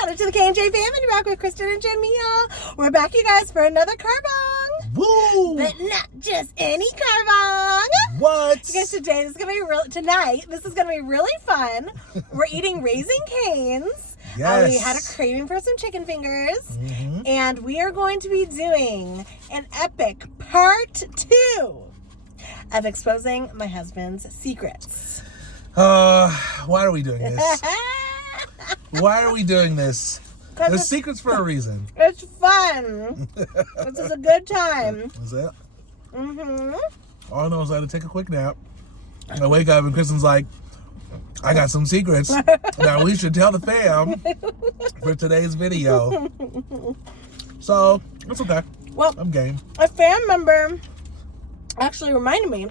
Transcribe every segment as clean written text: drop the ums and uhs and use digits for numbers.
Shout out to the K&J Fam and back with Kristin and Jamil. We're back, you guys, for another carbong. Woo! But not just any carbong. What? Because today this is gonna be tonight. This is gonna be really fun. We're eating Raising Cane's. Yes. We had a craving for some chicken fingers, and we are going to be doing an epic part 2 of exposing my husband's secrets. Why are we doing this? Why are we doing this? There's secrets for a reason. It's fun. This is a good time. Is it? Mm-hmm. All I know is I had to take a quick nap. And I wake up and Kristen's like, I got some secrets that we should tell the fam for today's video. So, it's okay. Well, I'm game. a fan member actually reminded me,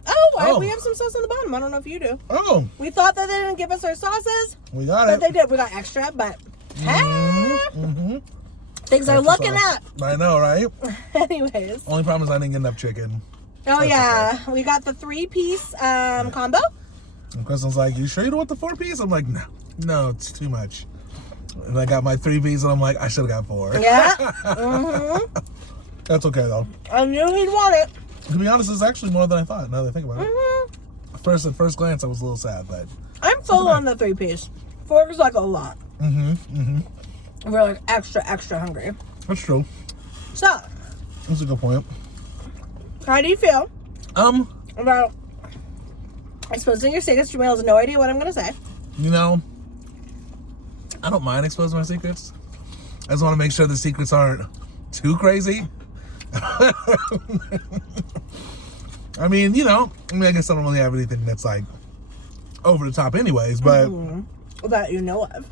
we have some sauce on the bottom. I don't know if you do. Oh. We thought that they didn't give us our sauces. We got but it. They did. We got extra, but things are looking up. I know, right? Anyways. Only problem is I didn't get enough chicken. Oh, yeah. Okay. We got the 3-piece combo. And Kristen's like, you sure you don't want the 4-piece? I'm like, no, it's too much. And I got my 3-piece and I'm like, I should have got 4. Yeah. That's okay, though. I knew he'd want it. To be honest, it's actually more than I thought, now that I think about it. At first glance, I was a little sad, but... I'm full on the 3-piece. 4 is like a lot. We're like extra hungry. That's true. So. That's a good point. How do you feel about exposing your secrets? Jamil has no idea what I'm going to say. You know, I don't mind exposing my secrets. I just want to make sure the secrets aren't too crazy. I mean, you know, I guess I don't really have anything that's like over the top anyways, but... That you know of.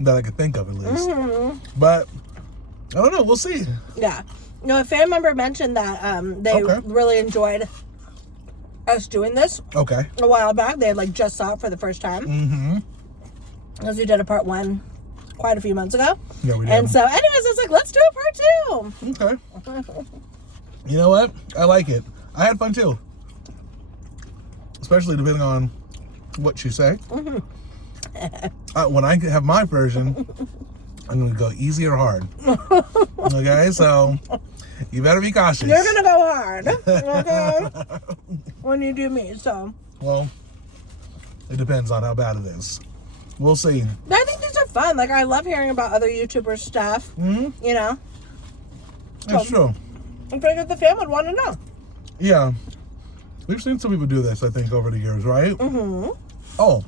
That I could think of at least. But, I don't know, we'll see. Yeah. No, a fan member mentioned that they really enjoyed us doing this. Okay. A while back. They had like just saw it for the first time. Because we did a part 1 quite a few months ago. Yeah, we did. And so, anyways, I was like, let's do a part 2. Okay. You know what? I like it. I had fun too. Especially depending on what you say. When I have my version, I'm going to go easy or hard. Okay, so you better be cautious. You're going to go hard. Okay? When you do me, so. Well, it depends on how bad it is. We'll see. But I think these are fun. Like, I love hearing about other YouTubers' stuff. You know? That's true. I figured the fam would want to know. Yeah. We've seen some people do this, I think, over the years, right? Oh.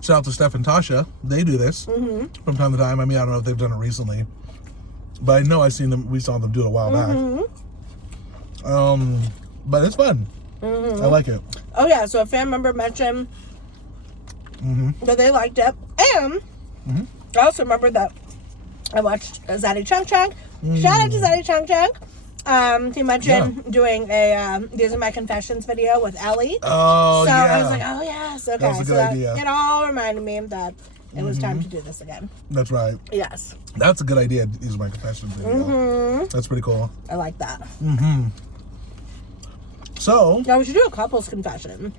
Shout out to Steph and Tasha. They do this from time to time. I mean, I don't know if they've done it recently. But I know we saw them do it a while back. But it's fun. I like it. Oh, yeah. So a fan member mentioned that they liked it. And I also remember that I watched Zaddy Chunk Chunk. Shout out to Zaddy Chunk Chunk. He mentioned doing a These Are My Confessions video with Aloui. Oh, so yeah. I was like, oh, yes. Okay. That was a good idea. It all reminded me that it was time to do this again. That's right. Yes. That's a good idea. These Are My Confessions video. That's pretty cool. I like that. So. Yeah, we should do a couples confession.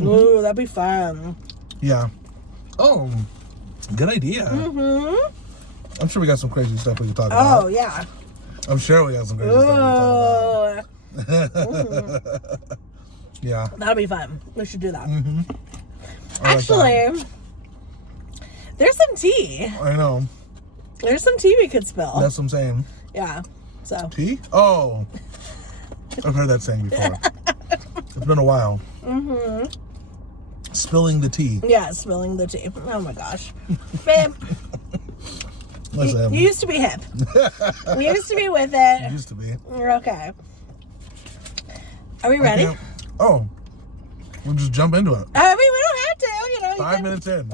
Ooh, that'd be fun. Yeah. Oh, good idea. I'm sure we got some crazy stuff we can talk about. Oh, yeah. I'm sure we got some crazy stuff we can talk about. Yeah. That'll be fun. We should do that. Actually, there's some tea. I know. There's some tea we could spill. That's what I'm saying. Yeah. So. Tea? Oh. I've heard that saying before. It's been a while. Spilling the tea. Yeah, spilling the tea. Oh my gosh. Babe. Listen. You used to be hip. You used to be with it. You used to be. You're okay. Are we ready? Oh. We'll just jump into it. I mean, we don't have to, you know. 5 minutes in.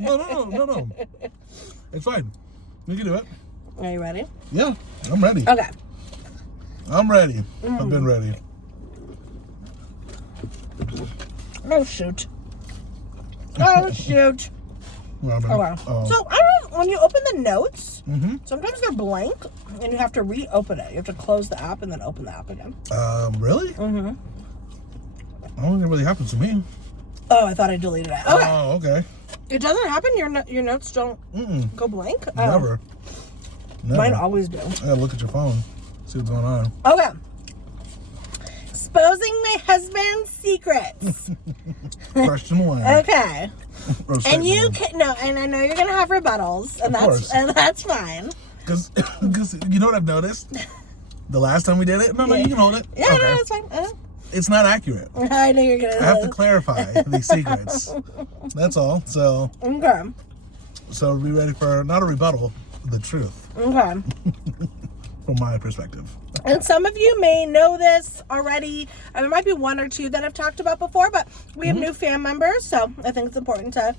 No. It's fine. We can do it. Are you ready? Yeah, I'm ready. Okay. I'm ready. I've been ready. Oh, shoot. Oh, shoot. Well, Oh, wow. So, I don't know, when you open the notes, sometimes they're blank, and you have to reopen it. You have to close the app and then open the app again. Really? I don't think it really happened to me. Oh, I thought I deleted it. Okay. Oh, okay. It doesn't happen? Your notes don't go blank? Never. Mine always do. I gotta look at your phone. See what's going on. Okay. Exposing my husband's secrets. Question 1. Okay. And you one. can and I know you're gonna have rebuttals, and that's fine. Because you know what I've noticed? The last time we did it? No, you can hold it. Yeah, okay. no, it's fine. It's not accurate. I know you're gonna. I have to clarify these secrets. That's all. So. Okay. So be ready for not a rebuttal, the truth. Okay. From my perspective. And some of you may know this already. There might be one or two that I've talked about before, but we have new fam members, so I think it's important to,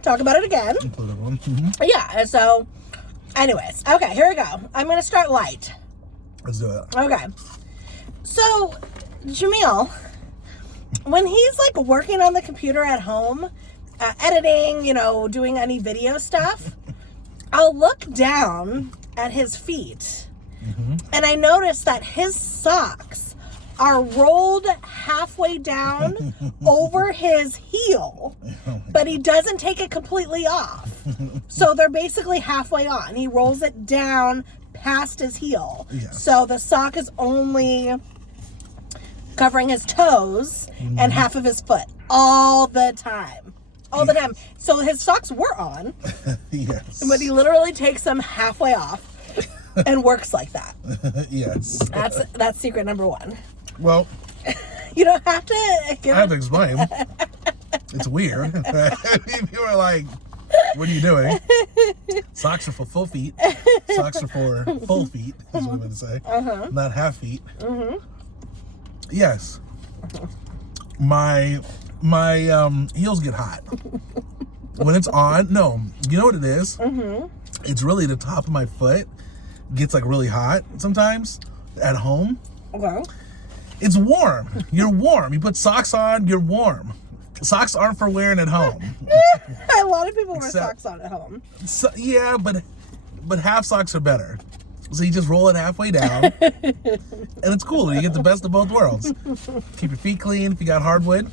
talk about it again. Include everyone. Yeah, so, anyways. Okay, here we go. I'm going to start light. Let's do it. Okay. So, Jamil, when he's, working on the computer at home, editing, doing any video stuff, I'll look down at his feet, and I notice that his socks are rolled halfway down over his heel, but he doesn't take it completely off. So they're basically halfway on. He rolls it down past his heel. Yes. So the sock is only covering his toes and half of his foot all the time. All the time. So his socks were on. Yes. But he literally takes them halfway off and works like that. Yes. That's secret number 1. Well, you don't have to. I have to explain. It's weird. You were like, what are you doing? Socks are for full feet. Socks are for full feet, is what I'm going to say. Not half feet. Yes. My heels get hot. When it's on, no. You know what it is? It's really the top of my foot gets really hot sometimes at home. Okay. It's warm. You're warm. You put socks on, you're warm. Socks aren't for wearing at home. A lot of people wear socks on at home. So, yeah, but half socks are better. So you just roll it halfway down, and it's cooler. You get the best of both worlds. Keep your feet clean if you got hardwood,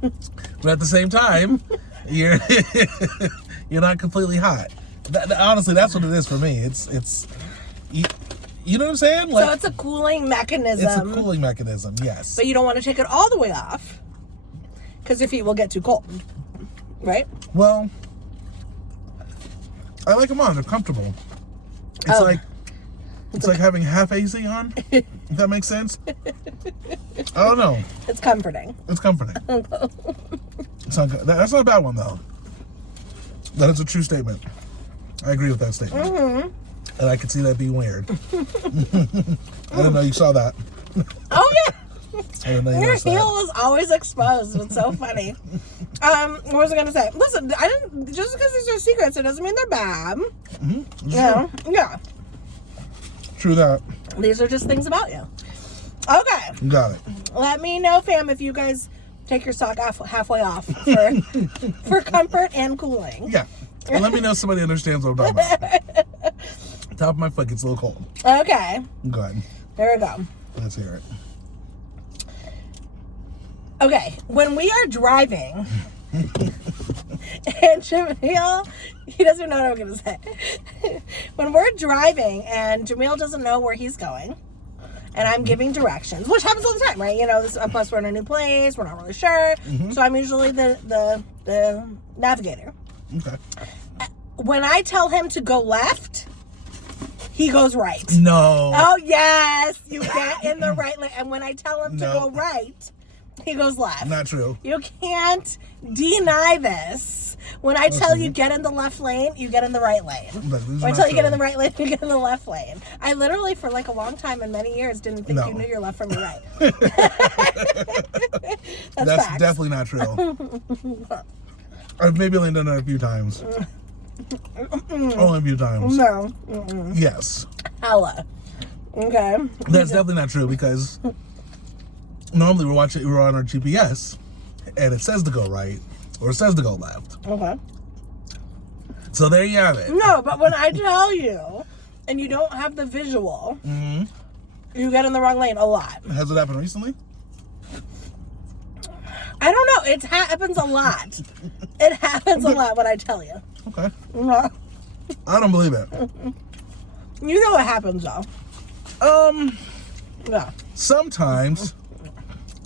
but at the same time, you're not completely hot. Honestly, that's what it is for me. It's you know what I'm saying? So it's a cooling mechanism. It's a cooling mechanism, yes. But you don't want to take it all the way off, because your feet will get too cold, right? Well, I like them on. They're comfortable. It's like having half AC on, if that makes sense. I don't know. It's comforting. It's comforting. It's not good. That's not a bad one, though. That is a true statement. I agree with that statement. And I could see that being weird. I didn't know you saw that. Oh, yeah. I didn't know you Your noticed that. heel is always exposed. It's so funny. What was I going to say? Listen, just because these are secrets, it doesn't mean they're bad. Yeah. True that. These are just things about you. Okay. Got it. Let me know, fam, if you guys take your sock off halfway off for comfort and cooling. Yeah. And let me know if somebody understands what I'm talking about. Top of my foot gets a little cold. Okay. Go ahead. There we go. Let's hear it. Okay. When we are driving, and Jamil, he doesn't know what I'm going to say. When we're driving and Jamil doesn't know where he's going, and I'm giving directions, which happens all the time, right? Plus we're in a new place, we're not really sure. So I'm usually the navigator. Okay. When I tell him to go left, he goes right. No. Oh, yes. You get in the right lane. And when I tell him to go right, he goes left. Not true. You can't deny this. When I tell you get in the left lane, you get in the right lane. When I tell you get in the right lane, you get in the left lane. I literally, for a long time and many years, didn't think you knew your left from your right. That's facts. Definitely not true. I've maybe only done that a few times. Only a few times. No. Yes. Hella. Okay. That's definitely not true because normally we're on our GPS and it says to go right or it says to go left. Okay. So there you have it. No, but when I tell you and you don't have the visual, you get in the wrong lane a lot. Has it happened recently? I don't know. It happens a lot. It happens a lot, what I tell you. Okay. I don't believe it. You know what happens, though. Yeah. Sometimes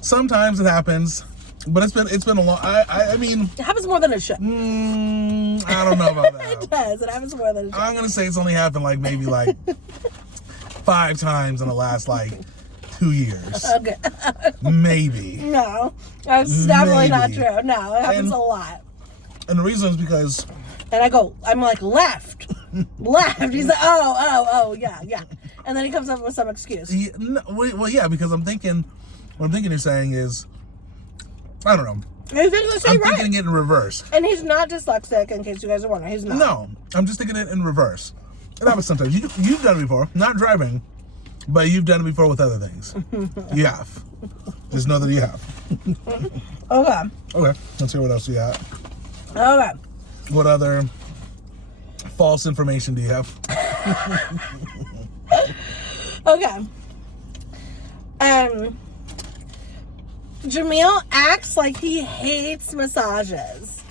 it happens, but it's been a long. I mean, it happens more than it should. I don't know about that. It does. It happens more than it should. I'm gonna say it's only happened like maybe like 5 times in the last like 2 years. Okay. Maybe. No, that's definitely not true. No, it happens a lot. And the reason is because. And I'm like, left. He's like, oh, yeah. And then he comes up with some excuse. Yeah, well, yeah, because what I'm thinking you're saying is, I don't know. I'm thinking it in reverse. And he's not dyslexic, in case you guys are wondering. He's not. No, I'm just thinking it in reverse. And that was sometimes. You've done it before. Not driving, but you've done it before with other things. You have. Just know that you have. Okay. Let's hear what else you got. Okay. What other false information do you have? Okay. Jamil acts like he hates massages.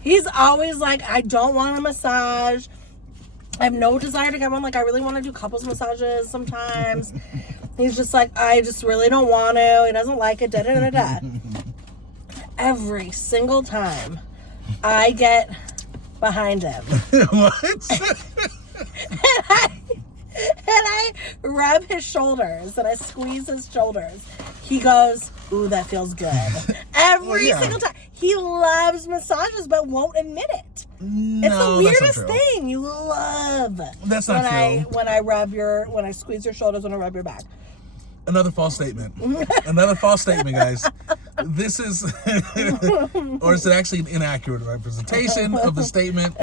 He's always like, I don't want a massage. I have no desire to get one. Like, I really want to do couples massages sometimes. He's just like, I just really don't want to. He doesn't like it. Da-da-da-da. Every single time I get behind him. What? and I rub his shoulders and I squeeze his shoulders. He goes, ooh, that feels good. Every single time. He loves massages but won't admit it. No, it's the weirdest thing. You love that's not true. When I squeeze your shoulders, when I rub your back. Another false statement. Another false statement, guys. This is, or is it actually an inaccurate representation of the statement?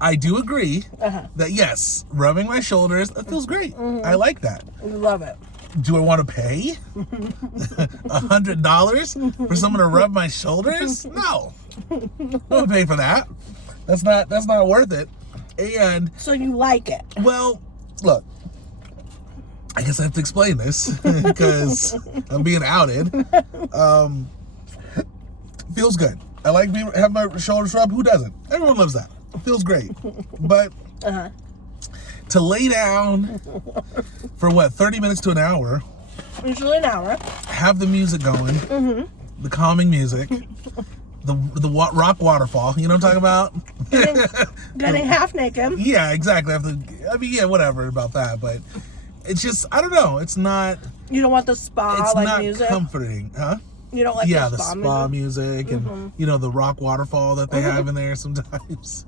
I do agree that yes, rubbing my shoulders, that feels great. I like that. Love it. Do I want to pay $100 for someone to rub my shoulders? No, I don't pay for that. That's not worth it. And so you like it? Well, look. I guess I have to explain this because I'm being outed. Feels good. I like have my shoulders rubbed. Who doesn't? Everyone loves that. It feels great. But to lay down for what, 30 minutes to an hour? Usually an hour. Have the music going. The calming music. The rock waterfall. You know what I'm talking about? Getting half naked. Yeah, exactly. Whatever about that, but. It's just, I don't know. It's not. You don't want the spa music? It's not comforting, huh? You don't like the spa music and the rock waterfall that they have in there sometimes.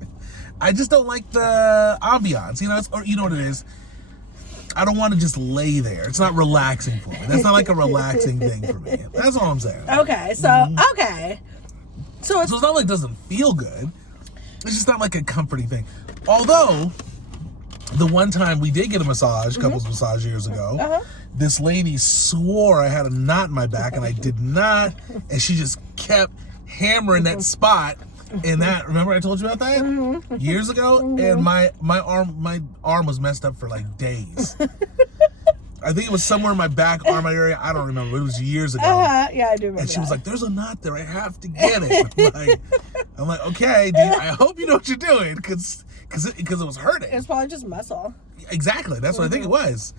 I just don't like the ambiance. You know what it is. I don't want to just lay there. It's not relaxing for me. That's not like a relaxing thing for me. That's all I'm saying. Okay, so so it's not like it doesn't feel good. It's just not like a comforting thing. Although. The one time we did get a massage, couples massage years ago, this lady swore I had a knot in my back, and I did not, and she just kept hammering that spot. And that, remember I told you about that years ago, and my arm was messed up for like days. I think it was somewhere in my back arm area. I don't remember. It was years ago. Yeah, I do remember. And she was like, "There's a knot there. I have to get it." I'm like, "Okay, dude, I hope you know what you're doing, because it was hurting." It's probably just muscle. Exactly. That's what I think it was.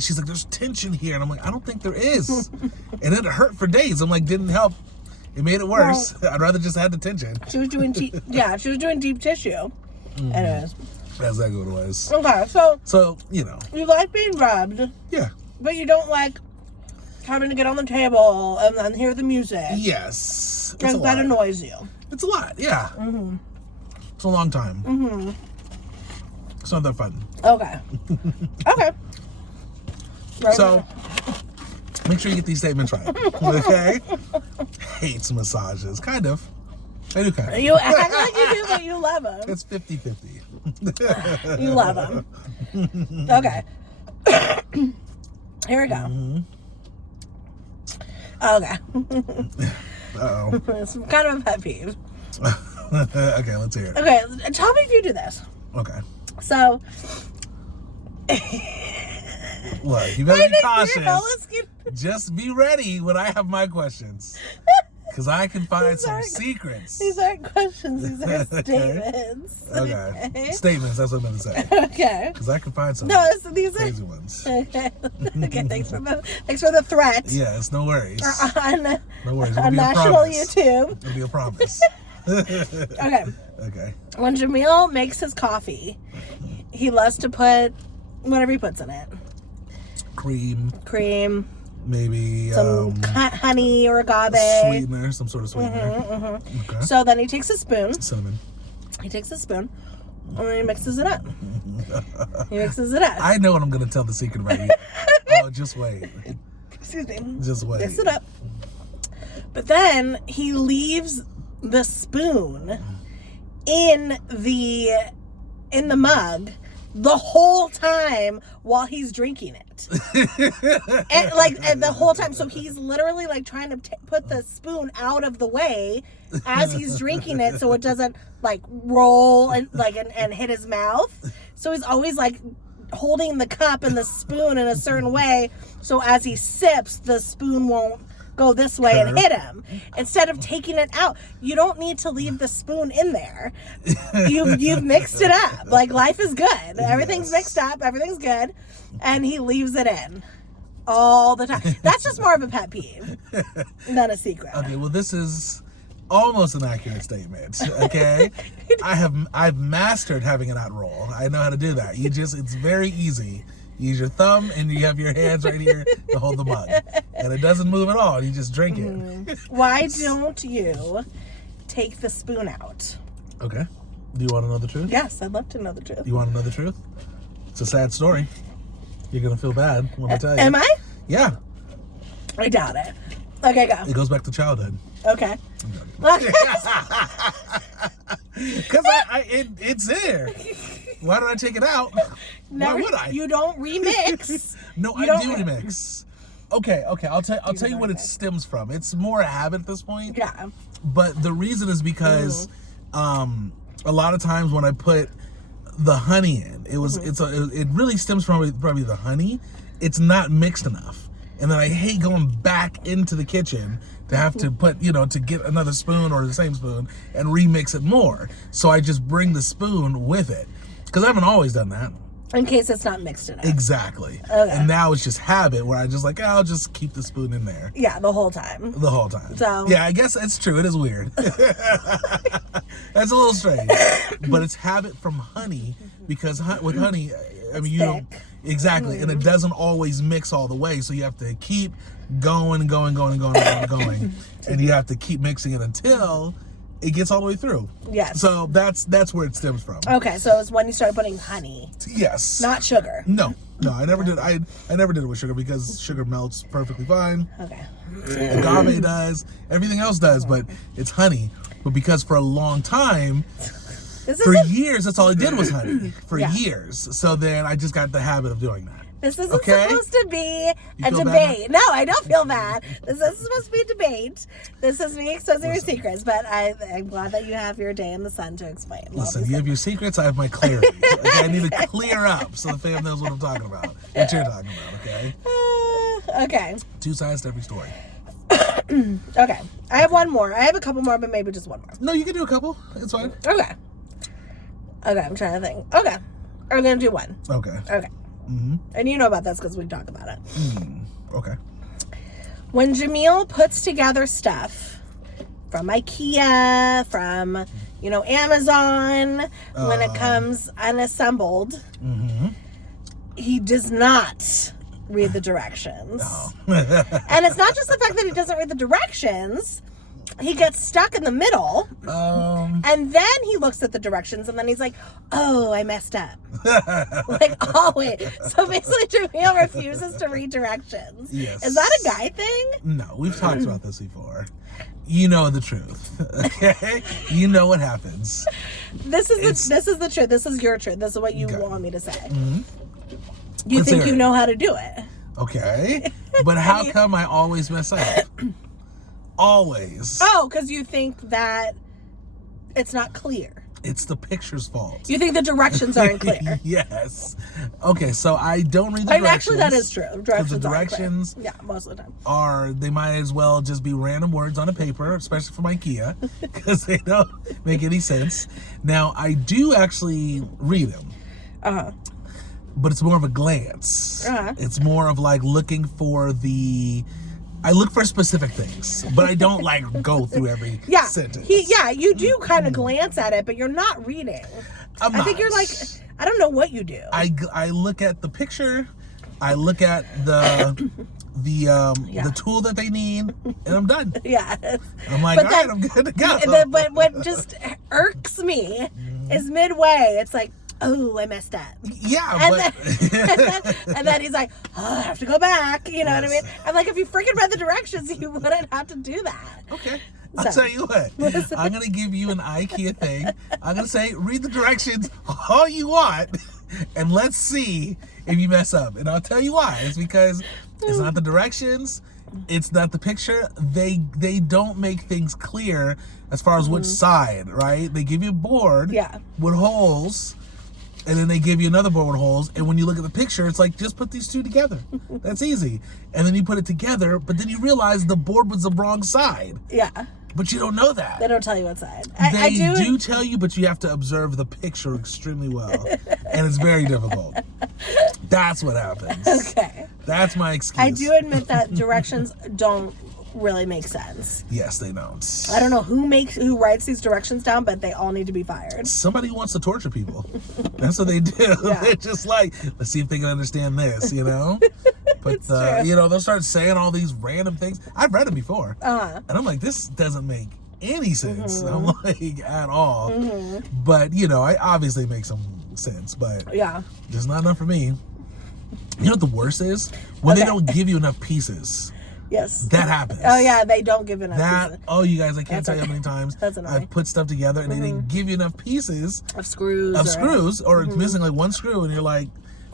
She's like, "There's tension here," and I'm like, "I don't think there is." And it hurt for days. I'm like, didn't help. It made it worse. I'd rather just have the tension. She was doing she was doing deep tissue. Anyways. That's exactly what it was. Okay, so you like being rubbed. Yeah. But you don't like having to get on the table and then hear the music. Yes. And that annoys you. It's a lot, yeah. It's a long time. It's not that fun. Okay. Okay. Right so, make sure you get these statements right. Okay? Hates massages. Kind of. I do kind of. You act like you do, but you love them. It's 50-50. You love them. Okay. Here we go. Okay. Uh-oh. It's kind of a pet peeve. Okay, let's hear it. Okay, tell me if you do this. Okay. So. Look, you better be cautious. Just be ready when I have my questions. Because I can find some secrets. These aren't questions. These are statements. Okay. Statements, that's what I'm going to say. Okay. Because I can find some these crazy are ones. Okay. Okay, thanks for the threat. Yes, no worries. On, no worries. On national YouTube. It'll be a promise. Okay. Okay. When Jamil makes his coffee, he loves to put whatever he puts in it. Cream. Maybe some honey or agave. Sweetener, some sort of sweetener. Okay. So then he takes a spoon. Cinnamon. He takes a spoon and then he mixes it up. I know what I'm going to tell the secret about you. Oh, just wait. Excuse me. Just wait. Mix it up. But then he leaves the spoon in the mug the whole time while he's drinking it. and the whole time. So he's literally like trying to put the spoon out of the way as he's drinking it so it doesn't like roll and hit his mouth. So he's always like holding the cup and the spoon in a certain way so as he sips, the spoon won't go this way and hit him. Instead of taking it out, you don't need to leave the spoon in there. You've mixed it up. Like, life is good. Everything's mixed up. Everything's good. And he leaves it in all the time. That's just more of a pet peeve than a secret. Okay, well, this is almost an accurate statement. Okay, I've mastered having it out roll. I know how to do that. It's very easy. You use your thumb and you have your hands right here to hold the mug, and it doesn't move at all. You just drink it. Why don't you take the spoon out? Okay. Do you want to know the truth? Yes, I'd love to know the truth. You want to know the truth? It's a sad story. You're gonna feel bad when I tell you. Am I? Yeah. I doubt it. Okay, go. It goes back to childhood. Okay. Because it's there. Why don't I take it out? Why would I? You don't remix. No, I do remix. Okay. I'll tell you what it stems from. It's more a habit at this point. Yeah. But the reason is because a lot of times when I put the honey in, it really stems from probably the honey. It's not mixed enough. And then I hate going back into the kitchen to have to put, to get another spoon or the same spoon and remix it more. So I just bring the spoon with it. Because I haven't always done that. In case it's not mixed enough. Exactly. Okay. And now it's just habit where I just I'll just keep the spoon in there. Yeah, the whole time. So. Yeah, I guess it's true. It is weird. That's a little strange. But it's habit from honey because with honey, you don't. Exactly. And it doesn't always mix all the way. So you have to keep going. And you have to keep mixing it until it gets all the way through. Yes. So that's where it stems from. Okay, so it's when you started putting honey. Yes. Not sugar. No, I never did. I never did it with sugar because sugar melts perfectly fine. Okay. Agave does. Everything else does, but it's honey. But because for a long time, for years, that's all I did was honey. For years. So then I just got the habit of doing that. This isn't supposed to be a debate. No, I don't feel bad. This isn't supposed to be a debate. This is me exposing your secrets, but I'm glad that you have your day in the sun to explain. Listen, you have your secrets, I have my clarity. Okay, I need to clear up so the fam knows what I'm talking about. What you're talking about, okay? Okay. Two sides to every story. Okay. I have one more. I have a couple more, but maybe just one more. No, you can do a couple. It's fine. Okay, I'm trying to think. Okay. I'm going to do one. Okay. Mm-hmm. And you know about this because we talk about it. Okay. When Jamil puts together stuff from IKEA, from, Amazon, when it comes unassembled, he does not read the directions. No. And it's not just the fact that he doesn't read the directions. He gets stuck in the middle, and then he looks at the directions, and then he's like, oh, I messed up. Always. So basically, Jamil refuses to read directions. Yes. Is that a guy thing? No, we've talked about this before. You know the truth, okay? You know what happens. This is the truth. This is your truth. This is what you want me to say. You Let's think you know how to do it. Okay. But how come I always mess up? Always. Oh, because you think that it's not clear. It's the picture's fault. You think the directions aren't clear? Yes. Okay, so I don't read the directions. Actually, that is true. Because the directions yeah, most of the time they might as well just be random words on a paper, especially from IKEA, because they don't make any sense. Now, I do actually read them. But it's more of a glance. It's more of like looking for I look for specific things, but I don't like go through every sentence. You do kind of glance at it, but you're not reading. I think you're like, I don't know what you do. I look at the picture, I look at the tool that they need, and I'm done. Yeah. I'm like, all right, I'm good to go. But what just irks me is midway, it's like, oh, I messed up. Yeah, and then he's like, oh, I have to go back. You know what I mean? I'm like, if you freaking read the directions, you wouldn't have to do that. Okay. I'll tell you what. I'm going to give you an IKEA thing. I'm going to say, read the directions all you want, and let's see if you mess up. And I'll tell you why. It's because it's not the directions. It's not the picture. They don't make things clear as far as which side, right? They give you a board with holes. And then they give you another board with holes. And when you look at the picture, it's like, just put these two together. That's easy. And then you put it together, but then you realize the board was the wrong side. Yeah. But you don't know that. They don't tell you what side. They do tell you, but you have to observe the picture extremely well. And it's very difficult. That's what happens. Okay. That's my excuse. I do admit that directions don't really make sense. Yes, they don't. I don't know who writes these directions down, but they all need to be fired. Somebody wants to torture people. That's what they do. Yeah. They're just like, let's see if they can understand this, you know? But they'll start saying all these random things. I've read them before. And I'm like, this doesn't make any sense. I'm like, at all. But I obviously make some sense, but there's not enough for me. You know what the worst is? When they don't give you enough pieces. Yes. That happens. Oh, yeah, they don't give enough pieces. Oh, you guys, I can't tell you how many times I've put stuff together and they didn't give you enough pieces. Of screws. Or it's missing like one screw and you're like,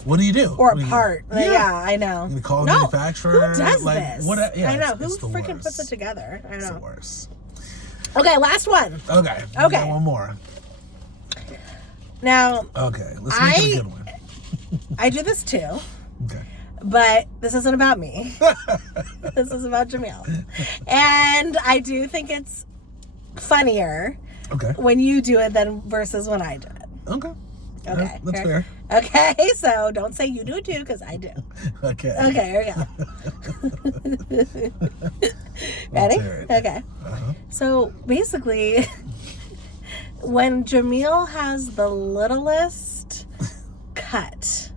what do you do? Or a part. Yeah, I know. You call the manufacturer. Who does this? Yeah, I know. Who freaking puts it together? I know. It's the worst. Okay, last one. Okay. We got one more. Now. Okay, let's make it a good one. I do this too. Okay. But this isn't about me. This is about Jamil. And I do think it's funnier when you do it than versus when I do it. Okay. Okay. That's fair. Okay, so don't say you do it too, because I do. Okay. Okay, here we go. Ready? Okay. So basically, when Jamil has the littlest cut,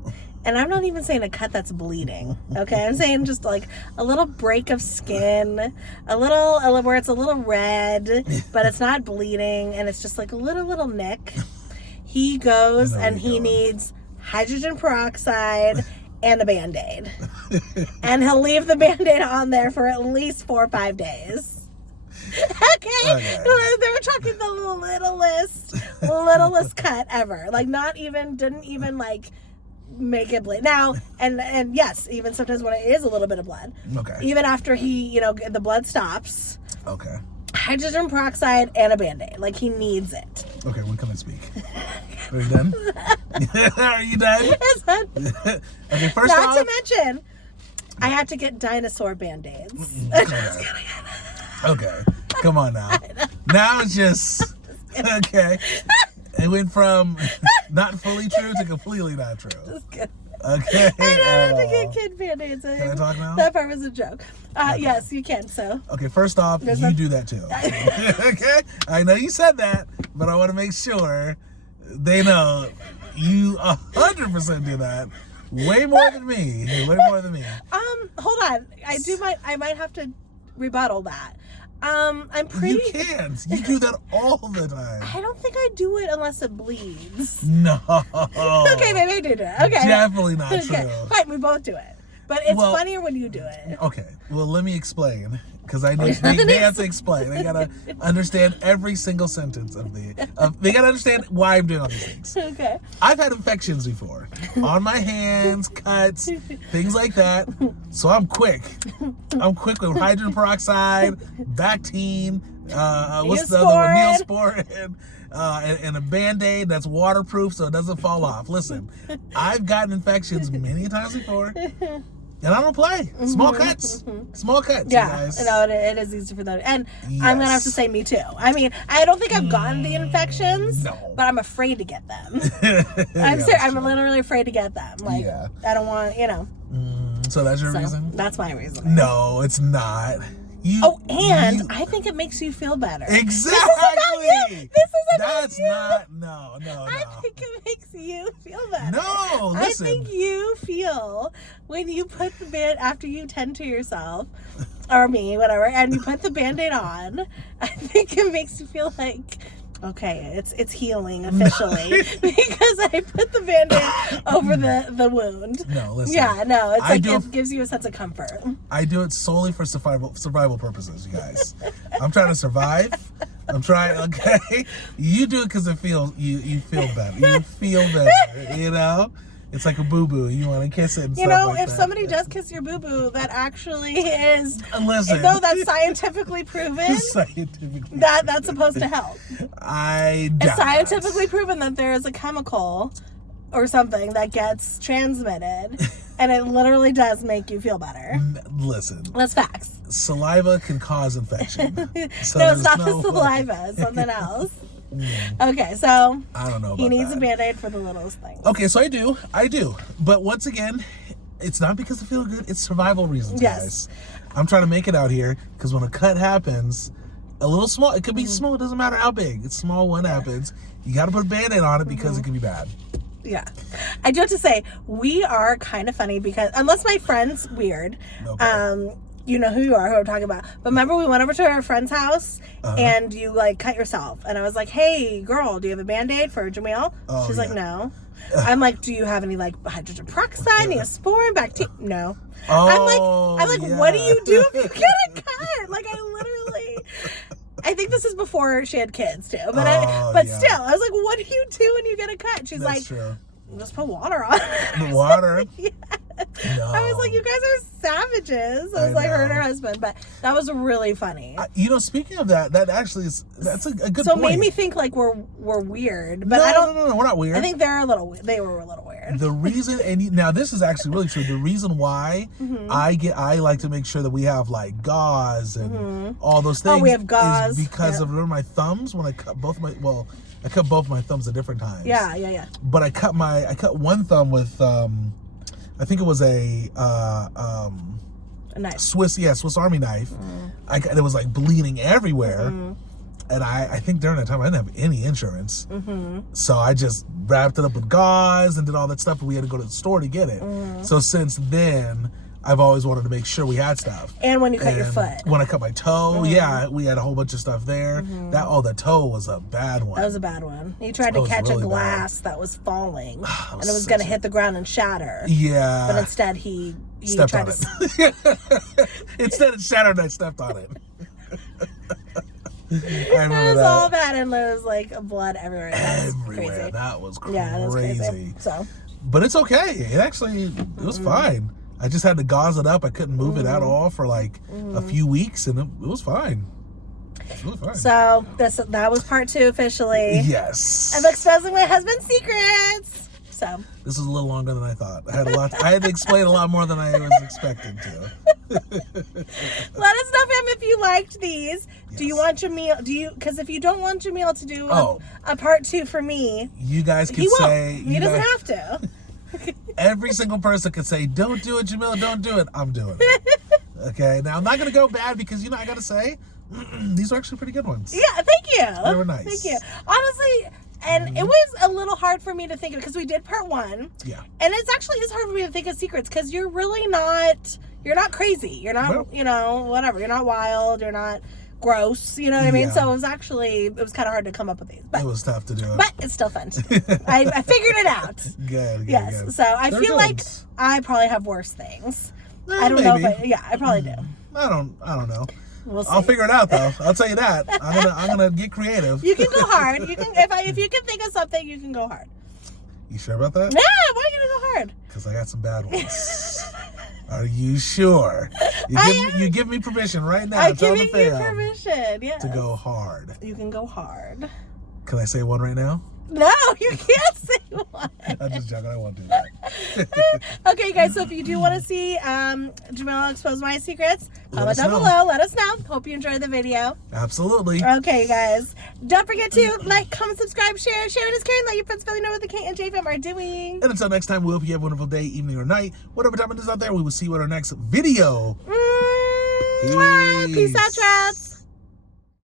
and I'm not even saying a cut that's bleeding, okay? I'm saying just like a little break of skin, a little where it's a little red, but it's not bleeding, and it's just like a little nick. He goes and he needs hydrogen peroxide and a Band-Aid. And he'll leave the Band-Aid on there for at least 4 or 5 days. Okay. They were talking the littlest cut ever. Like didn't even like make it bleed. Now, and yes, even sometimes when it is a little bit of blood. Okay. Even after he, the blood stops. Okay. Hydrogen peroxide and a Band-Aid. Like, he needs it. Okay, when can I speak? Are you done? Are you done? Yes, done. Okay, first off. Not to mention, I have to get dinosaur Band-Aids. Okay, come on now. Now it's just, okay. It went from not fully true to completely not true. Just kidding. Okay. I don't have to get kid Band-Aids. Can I talk now? That part was a joke. Yes, you can, so. Okay, first off, you do that too. Okay? I know you said that, but I want to make sure they know you 100% do that. Way more than me. Way more than me. Hold on. I might have to rebuttal that. I'm pretty. You can't. You do that all the time. I don't think I do it unless it bleeds. No. Okay, maybe I do it. Okay. Definitely not true. Fine, we both do it. But it's funnier when you do it. Okay. Well, let me explain. Because I need they have to explain. They gotta understand every single sentence of they gotta understand why I'm doing all these things. Okay. I've had infections before. On my hands, cuts, things like that. So I'm quick. I'm quick with hydrogen peroxide, Bactine, what's the other one? Neosporin. and a Band-Aid that's waterproof so it doesn't fall off. Listen, I've gotten infections many times before. And I don't play. Small cuts. Small cuts, Yeah, you guys. no, it is easy for that. And I'm going to have to say me too. I mean, I don't think I've gotten the infections, but I'm afraid to get them. I'm literally afraid to get them. Like, I don't want, So that's your reason? That's my reason. No, it's not. I think it makes you feel better. Exactly. This is That's not. No. I think it makes you feel better. No, listen. I think you feel when you put the band after you tend to yourself, or me, whatever, and you put the Band-Aid on. I think it makes you feel like, okay, it's healing officially because I put the Band-Aid over the wound. No, listen. Yeah, no, it's like it gives you a sense of comfort. I do it solely for survival purposes, you guys. I'm trying to survive. I'm trying, okay? You do it because it feels, you feel better. You feel better, It's like a boo-boo. You want to kiss it and stuff like if that. somebody does kiss your boo-boo, that actually is, Listen. though that's scientifically proven, that's supposed to help. It's scientifically proven that there is a chemical or something that gets transmitted, and it literally does make you feel better. Listen. That's facts. Saliva can cause infection. So no, it's not the saliva. It's something else. Okay, so I don't know about he needs that. a Band-Aid for the littlest thing. Okay, so I do. But once again, it's not because I feel good. It's survival reasons, guys. I'm trying to make it out here because when a cut happens, a little small, it could be small. It doesn't matter how big. It's small when it happens. You got to put a Band-Aid on it because it can be bad. Yeah. I do have to say, we are kind of funny because, unless my friend's weird, you know who you are, who I'm talking about. But remember, we went over to our friend's house and you cut yourself. And I was like, hey, girl, do you have a Band-Aid for Jamil? She's like, no. I'm like, do you have any hydrogen peroxide, Neosporin, bacteria? No. I'm like, what do you do if you get a cut? I think this is before she had kids too. But still, I was like, what do you do when you get a cut? She's true. Just put water on it. The water? No. I was like, you guys are savages. I was like, her and her husband. But that was really funny. Speaking of that actually that's a good point. So it made me think we're weird. But No, we're not weird. I think they were a little weird. The reason, and now this is actually really true. The reason why I like to make sure that we have gauze and all those things. Oh, we have gauze is because of my thumbs when I cut both my I cut both my thumbs at different times. Yeah. But I cut one thumb with I think it was a knife. Swiss Army knife. It was bleeding everywhere. And I think during that time I didn't have any insurance. So I just wrapped it up with gauze and did all that stuff, and we had to go to the store to get it. So since then, I've always wanted to make sure we had stuff. And when you cut your foot. When I cut my toe, we had a whole bunch of stuff there. The toe was a bad one. That was a bad one. He tried to catch really a glass that was falling, and it was going to hit the ground and shatter. Yeah. But instead, he stepped on it. Instead it shattered, I stepped on it. I remember it was that. all bad, and there was blood everywhere. Everywhere. That was crazy. Yeah, that was crazy. So. But it's okay. It was fine. I just had to gauze it up. I couldn't move it at all for a few weeks, and it was fine. It's really fine. So that was part 2 officially. Yes. I'm exposing my husband's secrets. So this was a little longer than I thought. I had to explain a lot more than I was expecting to. Let us know, fam, if you liked these. Yes. Do you want Jamil? Because if you don't want Jamil to do a part 2 for me, you guys can say he doesn't have to. Every single person could say, "Don't do it, Jamil. Don't do it." I'm doing it. Okay. Now I'm not gonna go bad because I gotta say, these are actually pretty good ones. Yeah. Thank you. They were nice. Thank you. Honestly. And it was a little hard for me to think of because we did part 1. Yeah. And it's hard for me to think of secrets because you're really not crazy. You're not, whatever. You're not wild. You're not gross. You know what I mean? So it was kind of hard to come up with these. But, it was tough to do it. But it's still fun to do. I figured it out. Good. Yes. Good. So I feel like I probably have worse things. I don't know if I probably do. I don't know. We'll see. I'll figure it out though. I'll tell you that. I'm gonna get creative. You can go hard. You can if you can think of something, you can go hard. You sure about that? Yeah, why are you gonna go hard? Because I got some bad ones. Are you sure? You give me permission right now. I'm giving you permission. Yeah. To go hard. You can go hard. Can I say one right now? No, you can't say one. I'm just joking. I won't do that. Okay, guys, so if you do want to see Jamil expose my secrets, comment down know. below. Let us know. Hope you enjoyed the video. Absolutely. Okay, guys. Don't forget to like, comment, subscribe, share. Sharing is caring. Let your friends really know what the K&J Fam are doing. And until next time, we hope you have a wonderful day, evening, or night. Whatever time it is out there, we will see you in our next video. Peace out, Trats.